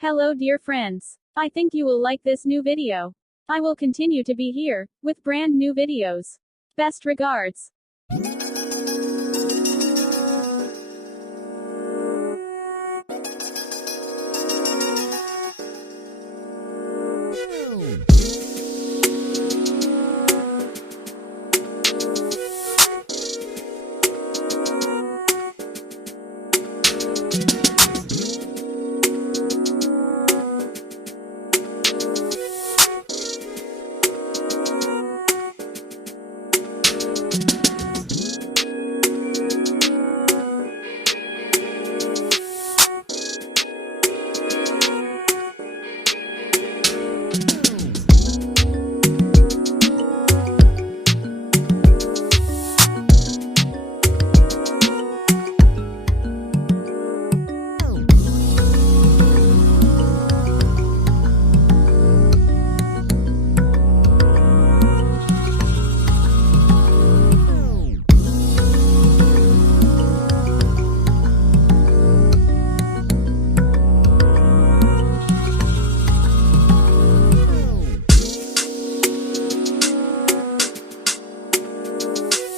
Hello dear friends. I think you will like this new video. I will continue to be here, with brand new videos. Best regards.